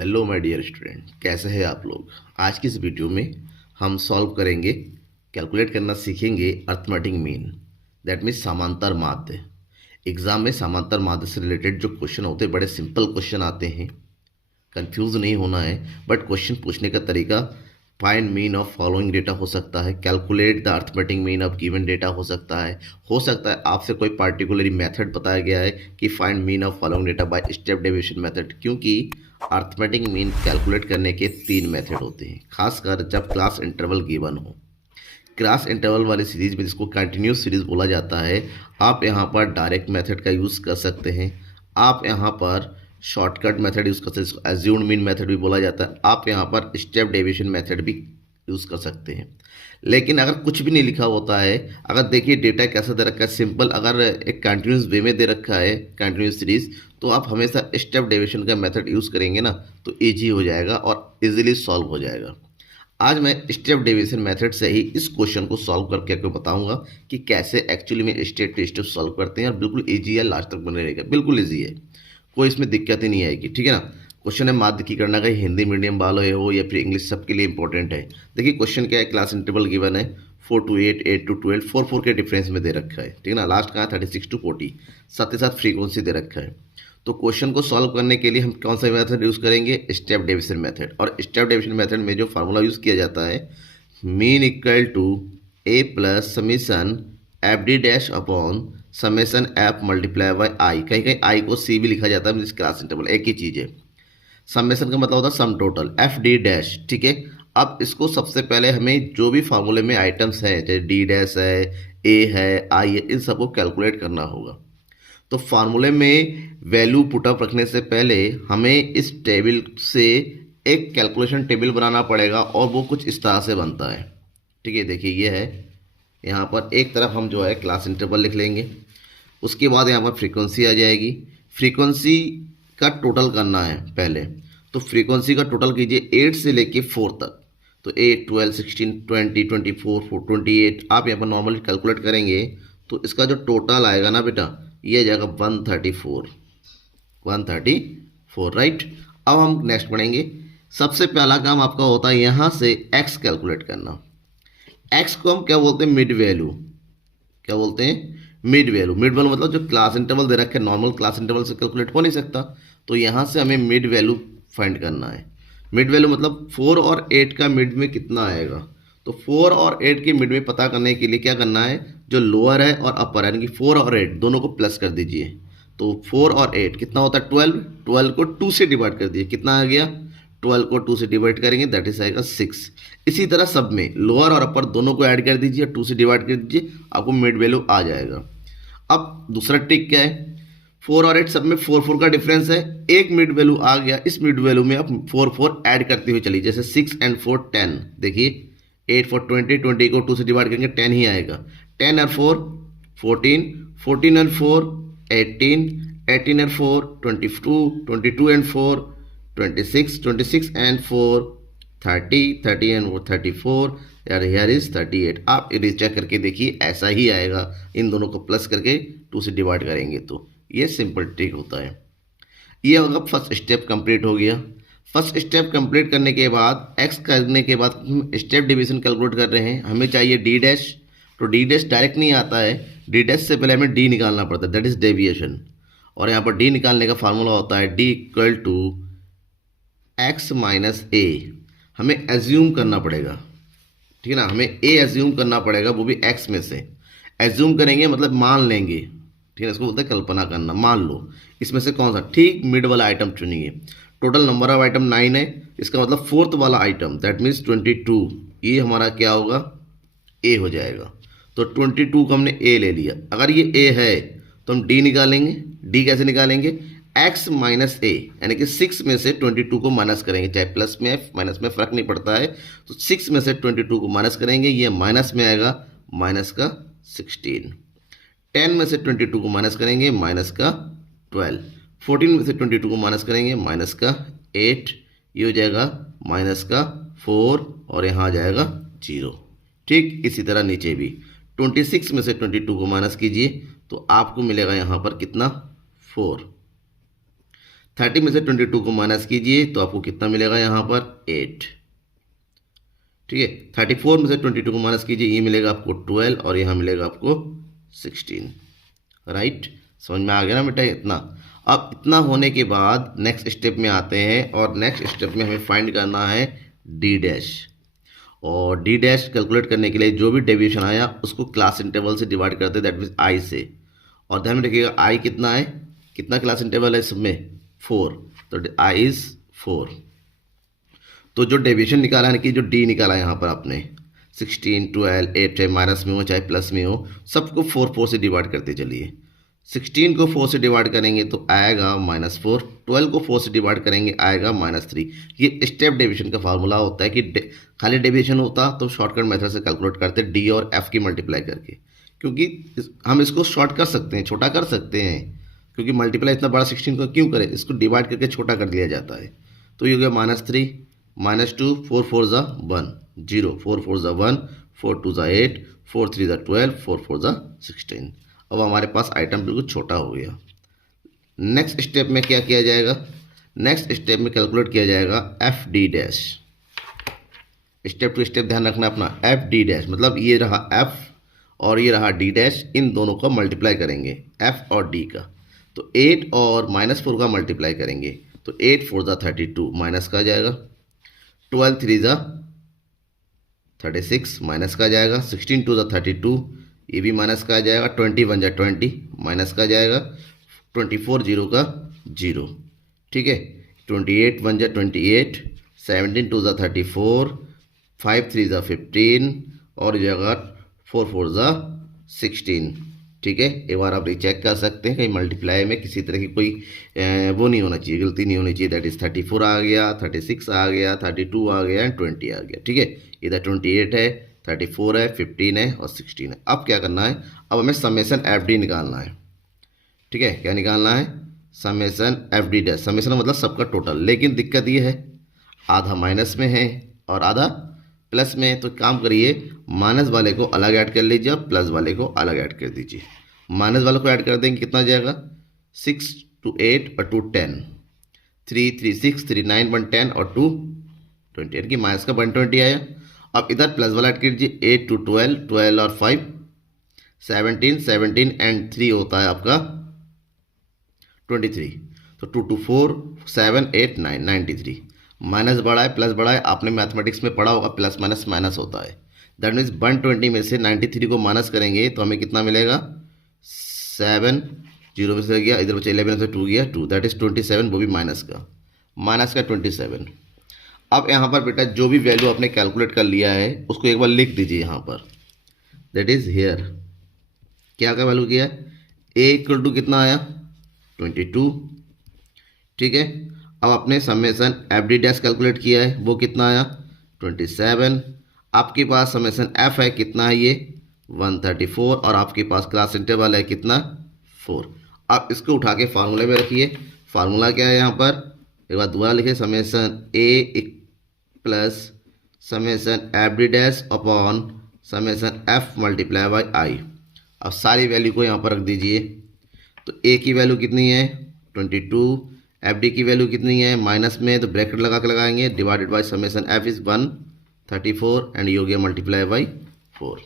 Hello my dear student, कैसे हैं आप लोग। आज की इस वीडियो में हम सॉल्व करेंगे, कैलकुलेट करना सीखेंगे अर्थमेटिक मीन, दैट मीन्स समांतर माध्य। एग्जाम में समांतर माध्य से रिलेटेड जो क्वेश्चन होते हैं बड़े सिंपल क्वेश्चन आते हैं, कंफ्यूज नहीं होना है। बट क्वेश्चन पूछने का तरीका find mean of following data हो सकता है, calculate the arithmetic mean of given data हो सकता है आपसे कोई पार्टिकुलरली मेथड बताया गया है कि find mean of following data by step deviation method, क्योंकि अर्थमेटिक मीन कैलकुलेट करने के 3 मेथड होते हैं, खासकर जब क्लास इंटरवल गिवन हो। क्लास इंटरवल वाली सीरीज में, जिसको कंटिन्यूस सीरीज बोला जाता है, आप यहाँ पर डायरेक्ट मेथड का यूज़ कर सकते हैं। आप यहाँ पर शॉर्टकट मेथड यूज़ कर सकते हैं, इसको एज्यूम्ड मीन मेथड भी बोला जाता है। आप यहाँ पर स्टेप डेविएशन मेथड भी यूज़ कर सकते हैं। लेकिन अगर कुछ भी नहीं लिखा होता है, अगर देखिए डेटा कैसा दे रखा है, सिंपल अगर एक कंटिन्यूस वे में दे रखा है कंटिन्यूस सीरीज, तो आप हमेशा स्टेप डेविएशन का मेथड यूज़ करेंगे ना, तो ईजी हो जाएगा और इजीली सॉल्व हो जाएगा। आज मैं स्टेप डेविएशन मेथड से ही इस क्वेश्चन को सॉल्व करके आपको बताऊंगा कि कैसे एक्चुअली में स्टेप टू स्टेप सॉल्व करते हैं, और बिल्कुल ईजी है, लास्ट तक बने रहेगा, बिल्कुल ईजी है, कोई इसमें दिक्कत ही नहीं आएगी। ठीक है ना। क्वेश्चन है माध्य की गणना का, हिंदी मीडियम वाले हो या फिर इंग्लिश, सबके लिए इंपॉर्टेंट है। देखिए क्वेश्चन क्या है, क्लास इंटरवल गिवन है 4 to 8, 8 to 12, 4 के डिफरेंस में दे रखा है। ठीक है ना। लास्ट कहाँ है 36 to 40, साथ ही साथ फ्रीक्वेंसी दे रखा है। तो क्वेश्चन को सॉल्व करने के लिए हम कौन सा मेथड यूज़ करेंगे, स्टेप डेविएशन मेथड। और स्टेप डेविएशन मेथड में जो फार्मूला यूज़ किया जाता है, mean equal to A plus summation F D dash upon summation F multiply by I. कहीं कहीं आई को सी भी लिखा जाता है, क्लास इंटरवल एक ही चीज़ है। समेशन का मतलब होता है sum total, F D dash. ठीक है। अब इसको सबसे पहले हमें जो भी फार्मूले में आइटम्स हैं, चाहे डी डैश है, ए है, आई है, इन सबको कैलकुलेट करना होगा। तो फार्मूले में वैल्यू पुटअप रखने से पहले हमें इस टेबल से एक कैलकुलेशन टेबल बनाना पड़ेगा, और वो कुछ इस तरह से बनता है। ठीक है। देखिए ये है, यहाँ पर एक तरफ हम जो है क्लास इंटरवल लिख लेंगे, उसके बाद यहाँ पर फ्रीक्वेंसी आ जाएगी। फ्रीक्वेंसी का टोटल करना है पहले, तो फ्रीक्वेंसी का टोटल कीजिए 8 से लेके 4 तक। तो 8, 12, 16, 20, 24, 28, आप यहाँ पर नॉर्मली कैलकुलेट करेंगे तो इसका जो टोटल आएगा ना बेटा, ये आ जाएगा 134, राइट। अब हम नेक्स्ट पढ़ेंगे। सबसे पहला काम आपका होता है यहाँ से एक्स कैलकुलेट करना। एक्स को हम क्या बोलते हैं, मिड वैल्यू। क्या बोलते हैं, मिड वैल्यू। मिड वैल्यू मतलब जो क्लास इंटरवल दे रखे, नॉर्मल क्लास इंटरवल से कैलकुलेट हो नहीं सकता, तो यहाँ से हमें मिड वैल्यू फाइंड करना है। मिड वैल्यू मतलब 4 और 8 का मिड में कितना आएगा। तो 4 और 8 के मिड में पता करने के लिए क्या करना है, जो लोअर है और अपर है, यानी कि 4 और 8 दोनों को प्लस कर दीजिए। तो 4 और 8 कितना होता है, 12। 12 को 2 से डिवाइड कर दीजिए, कितना आ गया, 12 को 2 से डिवाइड करेंगे, दैट इज आएगा 6। इसी तरह सब में लोअर और अपर दोनों को ऐड कर दीजिए, 2 से डिवाइड कर दीजिए, आपको मिड वैल्यू आ जाएगा। अब दूसरा ट्रिक क्या है, 4 और 8 सब में 4 का डिफरेंस है, एक मिड वैल्यू आ गया, इस मिड वैल्यू में आप 4 ऐड करते हुए चलिए, जैसे 6 and 4 10। देखिए 8 4 20, 20 को 2 से डिवाइड करेंगे 10 ही आएगा। 10 और 4 14, 14 and 4 18, 18 and 4 22, 22 and 4 26, 26 and 4 30, 30 and 34, यार हियर इज 38। आप इसे चेक करके देखिए, ऐसा ही आएगा, इन दोनों को प्लस करके 2 से डिवाइड करेंगे तो। ये सिंपल ट्रिक होता है। ये होगा फर्स्ट स्टेप कंप्लीट हो गया। फर्स्ट स्टेप कंप्लीट करने के बाद एक्स करने के बाद हम स्टेप डिवीजन कैलकुलेट कर रहे हैं, हमें चाहिए डी डैश। तो डी डैश डायरेक्ट नहीं आता है, डी डैश से पहले हमें डी निकालना पड़ता है, दैट इज डेविएशन। और यहाँ पर डी निकालने का फार्मूला होता है D equal to X minus A. हमें एज्यूम करना पड़ेगा, ठीक है ना, हमें ए एज्यूम करना पड़ेगा, वो भी एक्स में से। एज्यूम करेंगे मतलब मान लेंगे, ठीक है, इसको बोलते हैं कल्पना करना। मान लो इसमें से कौन सा ठीक मिड वाला आइटम चुनिए। टोटल नंबर ऑफ आइटम 9 है, इसका मतलब फोर्थ वाला आइटम दैट मीन्स 22, ये हमारा क्या होगा, ए हो जाएगा। तो 22 को हमने ए ले लिया। अगर ये ए है तो हम डी निकालेंगे। डी कैसे निकालेंगे, एक्स माइनस ए, यानी कि 6 में से 22 को माइनस करेंगे, चाहे प्लस में माइनस में फ़र्क नहीं पड़ता है। तो 6 में से 22 को माइनस करेंगे, ये माइनस में आएगा, माइनस का 16। 10 में से 22 को माइनस करेंगे, माइनस का 12। 14 में से 22 को माइनस करेंगे, माइनस का 8, ये हो जाएगा माइनस का 4, और यहाँ आ जाएगा 0। ठीक इसी तरह नीचे भी 26 में से 22 को माइनस कीजिए, तो आपको मिलेगा यहाँ पर कितना, 4। 30 में से 22 को माइनस कीजिए तो आपको कितना मिलेगा यहाँ पर 8। ठीक है, 34 में से 22 को माइनस कीजिए, ये मिलेगा आपको 12 और यहाँ मिलेगा आपको 16। राइट, समझ में आ गया ना बेटा इतना। अब इतना होने के बाद नेक्स्ट स्टेप में आते हैं और नेक्स्ट स्टेप में हमें फाइंड करना है डी डैश। और डी डैश कैलकुलेट करने के लिए जो भी डेविएशन आया उसको क्लास इंटरवल से डिवाइड करते हैं, दैट मीन्स आई से। और ध्यान में रखिएगा आई कितना है, कितना क्लास इंटरवल है इसमें 4, तो आई इज 4। तो जो डेविएशन निकाला है कि जो डी निकाला है यहाँ पर आपने 16, 12, 8 चाहे माइनस में हो चाहे प्लस में हो, सबको 4 से डिवाइड करते चलिए। 16 को 4 से डिवाइड करेंगे तो आएगा -4, 12 को 4 से डिवाइड करेंगे आएगा -3। ये स्टेप डेविएशन का फार्मूला होता है कि खाली डेविएशन होता तो शॉर्टकट मेथड से कैलकुलेट करते डी और एफ की मल्टीप्लाई करके, क्योंकि हम इसको शॉर्ट कर सकते हैं, छोटा कर सकते हैं, क्योंकि मल्टीप्लाई इतना बड़ा 16 को क्यों करें, इसको डिवाइड करके छोटा कर दिया जाता है। तो ये हो गया -3, -2, 4 4 ज़ा 1, 0, 4 4 ज़ा 1, 4 2 ज़ा 8, 4 3 ज़ा 12, 4 4 ज़ा 16। अब हमारे पास आइटम बिल्कुल छोटा हो गया। नेक्स्ट स्टेप में क्या किया जाएगा, नेक्स्ट स्टेप में कैलकुलेट किया जाएगा F D dash. Step to step ध्यान रखना अपना। एफ डी डैश मतलब ये रहा एफ और ये रहा डी डैश, इन दोनों का मल्टीप्लाई करेंगे एफ और डी का। तो 8 और -4 का मल्टीप्लाई करेंगे तो 8 4 ज़ा 32 माइनस का जाएगा, 12 3 ज़ा 36 माइनस का जाएगा, 16 2 ज़ा 32 ये भी माइनस का आ जाएगा, 21 ज़ा 20 माइनस का जाएगा, 24 0 का 0। ठीक है, 28 1 ज़ा 28, 17 2 ज़ा 34, 5 3 ज़ा 15 और जगह 4 4 ज़ा 16। ठीक है, एक बार आप रिचेक कर सकते हैं, कहीं मल्टीप्लाई में किसी तरह की कोई वो नहीं होना चाहिए, गलती नहीं होनी चाहिए। दैट इज़ 34 आ गया, 36 आ गया, 32 आ गया एंड 20 आ गया। ठीक है, इधर 28 है, 34 है, 15 है और 16 है। अब क्या करना है, अब हमें समेसन एफ डी निकालना है। ठीक है, क्या निकालना है, summation F D dash. Summation मतलब सबका टोटल, लेकिन दिक्कत ये है आधा माइनस में है और आधा प्लस में। तो काम करिए, माइनस वाले को अलग ऐड कर लीजिए और प्लस वाले को अलग ऐड कर दीजिए। माइनस वाले को ऐड कर देंगे कितना जाएगा, 6 2 8 और 2 10, 3 3 6 3 9 1 10 और 2 20 की माइनस का 120 आया। अब इधर प्लस वाला ऐड कीजिए, 8 2 12, 12 और 5 17, 17 एंड 3 होता है आपका 23। तो 2 2 4 7 8 9 93। माइनस बढ़ा है प्लस बढ़ा है, आपने मैथमेटिक्स में पढ़ा होगा प्लस माइनस माइनस होता है। दैट मीन्स 120 में से 93 को माइनस करेंगे तो हमें कितना मिलेगा, 7 0 में से गया, इधर बचा 11 में से 2 गया 2, दैट इज़ 27, वो भी माइनस का 27। अब यहाँ पर बेटा जो भी वैल्यू आपने कैलकुलेट कर लिया है उसको एक बार लिख दीजिए यहाँ पर। दैट इज़ हेयर क्या का वैल्यू किया है, ए इक्वल टू कितना आया 22। ठीक है, अब आपने summation F D dash calculate किया है, वो कितना आया 27। आपके पास समेसन एफ है कितना है ये 134 और आपके पास क्लास इंटरवल है कितना 4। आप इसको उठा के फार्मूले में रखिए। फार्मूला क्या है यहाँ पर, एक बार दोबारा लिखिए, summation A plus summation F D dash upon summation F multiply by आई। अब सारी वैल्यू को यहाँ पर रख दीजिए। तो ए की वैल्यू कितनी है 22, एफ डी की वैल्यू कितनी है माइनस में, तो ब्रैकेट लगा के लगाएंगे, divided by summation F is 134 and ये हो गया मल्टीप्लाई बाई 4।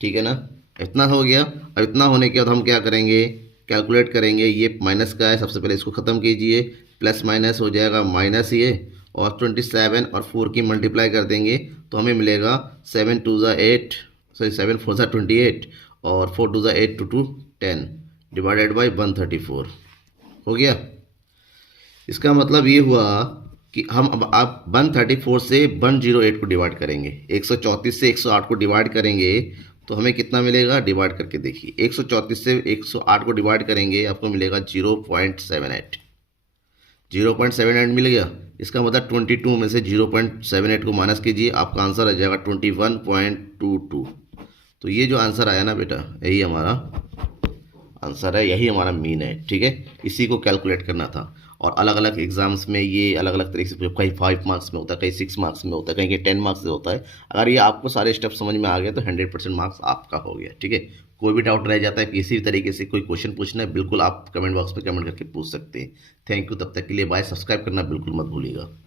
ठीक है ना, इतना हो गया। अब इतना होने के बाद हम क्या करेंगे, कैलकुलेट करेंगे। ये माइनस का है, सबसे पहले इसको ख़त्म कीजिए, प्लस माइनस हो जाएगा माइनस ये, और 27 और 4 की मल्टीप्लाई कर देंगे तो हमें मिलेगा 7 2 ज़ा 8, सॉरी 7 4 ज़ा 28 और 4 2 ज़ा 8 2 2 10 डिवाइडेड बाई 134 हो गया। इसका मतलब ये हुआ कि हम अब आप 134 से 108 को डिवाइड करेंगे, 134 से 108 को डिवाइड करेंगे तो हमें कितना मिलेगा, डिवाइड करके देखिए। 134 से 108 को डिवाइड करेंगे आपको मिलेगा 0.78, 0.78 मिल गया। इसका मतलब 22 में से 0.78 को माइनस कीजिए, आपका आंसर आ जाएगा 21.22। तो ये जो आंसर आया ना बेटा, यही हमारा आंसर है, यही हमारा मीन है। ठीक है, इसी को कैलकुलेट करना था। और अलग अलग एग्जाम्स में ये अलग अलग तरीके से, कहीं 5 मार्क्स में होता है, कहीं 6 मार्क्स में होता है, कहीं 10 मार्क्स से होता है। अगर ये आपको सारे स्टेप समझ में आ गए तो 100% मार्क्स आपका हो गया। ठीक है, कोई भी डाउट रह जाता है, किसी भी तरीके से कोई क्वेश्चन पूछना है, बिल्कुल आप कमेंट बॉक्स में कमेंट करके पूछ सकते हैं। थैंक यू, तब तक के लिए बाय। सब्सक्राइब करना बिल्कुल मत भूलिएगा।